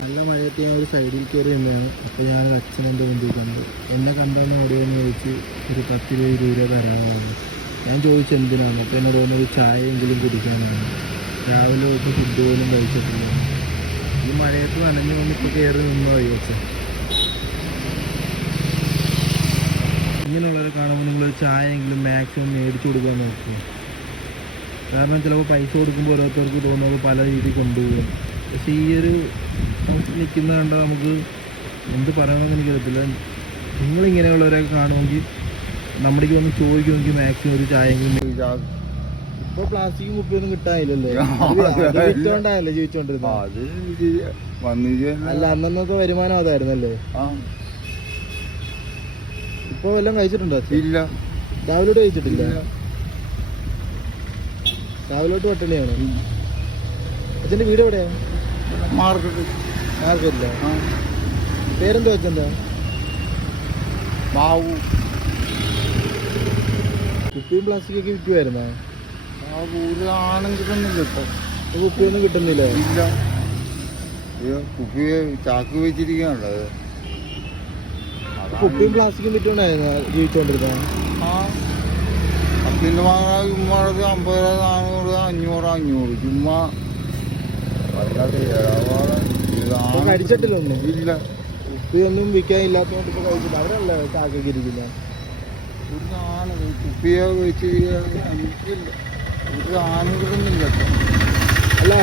നല്ല മഴയത്ത് ഞാൻ ഒരു സൈഡിൽ കയറി തന്നെയാണ്. അപ്പോൾ ഞാൻ അച്ഛനെ തോന്നിയിരിക്കുന്നത് എന്നെ കണ്ടാന്ന് എവിടെയെന്ന് ചോദിച്ച് ഒരു 10-20 രൂപ തരാനാണ്. ഞാൻ ചോദിച്ചു എന്തിനാണ്. അപ്പോൾ എന്നോട് തോന്നുന്നത് ചായയെങ്കിലും കുടിക്കാനാണ്. രാവിലെ തൊട്ട് ഫുഡ് പോലും കഴിച്ചിട്ടില്ല. ഈ മഴയത്ത് നനഞ്ഞു വന്നിപ്പോൾ കയറി നിന്നോ ചോദിച്ച. ഇങ്ങനെയുള്ളവരെ കാണുമ്പോൾ നിങ്ങൾ ചായയെങ്കിലും മാക്സിമം മേടിച്ചു കൊടുക്കാൻ നോക്കുക. കാരണം ചിലപ്പോൾ പൈസ കൊടുക്കുമ്പോൾ ഓരോരുത്തർക്ക് തോന്നുന്നത് പല രീതിയിൽ കൊണ്ടുപോകും. പക്ഷേ ഈ ഒരു നിൽക്കുന്ന കണ്ടാൽ നമുക്ക് എന്ത് പറയണമെന്ന് എനിക്കറിയത്തില്ല. നിങ്ങളിങ്ങനെയുള്ളവരൊക്കെ കാണുമെങ്കിൽ നമ്മുടേക്ക് വന്ന് ചോദിക്കുമെങ്കിൽ മാക്സിമം ഒരു ചായയെങ്കിലും. ഇപ്പോൾ പ്ലാസ്റ്റിക് കുപ്പിയൊന്നും കിട്ടാനില്ലല്ലേ? ചോദിച്ചോണ്ടായല്ലേ ചോദിച്ചോണ്ടിരുന്നത്? അല്ല, അന്നത്തെ വരുമാനം അതായിരുന്നല്ലേ? ഇപ്പോൾ എല്ലാം കഴിച്ചിട്ടുണ്ടോ? ഇല്ല, രാവിലോട്ട് കഴിച്ചിട്ടില്ല. രാവിലോട്ട് പട്ടിണിയാണ്. അച്ഛൻ്റെ വീട് എവിടെയാണ്? മാർക്കറ്റില്ല. പേരെന്താ അച്ഛൻ്റെ? ബാബു. കുപ്പിയും പ്ലാസ്റ്റിക്കൊക്കെ വിൽക്കുമായിരുന്നോ? ആണെങ്കിലൊന്നും കിട്ടും. കുപ്പിയൊന്നും കിട്ടുന്നില്ല. ഇല്ല, കുപ്പി ചാക്ക് വെച്ചിരിക്കുകയുള്ളത്. കുപ്പിയും പ്ലാസ്റ്റിക്കും വിറ്റുകൊണ്ടായിരുന്നു ജീവിച്ചോണ്ടിരുന്നത്. പിന്നെ ചുമ്മാത് 50, 400, 500 ചുമ്മാ. കഴിച്ചിട്ടില്ല ഒന്നും. ഇല്ല, കുപ്പിയൊന്നും വിൽക്കാൻ ഇല്ലാത്തതുകൊണ്ട് ഇപ്പോൾ കഴിച്ചില്ല. അവരല്ല ചാക്കൊക്കെ ഇരിക്കില്ല. ഒരു സാധനം കുപ്പിയെ വെച്ച് എനിക്കില്ല, ഒരു സാധനം കിട്ടുന്നില്ല. അല്ല,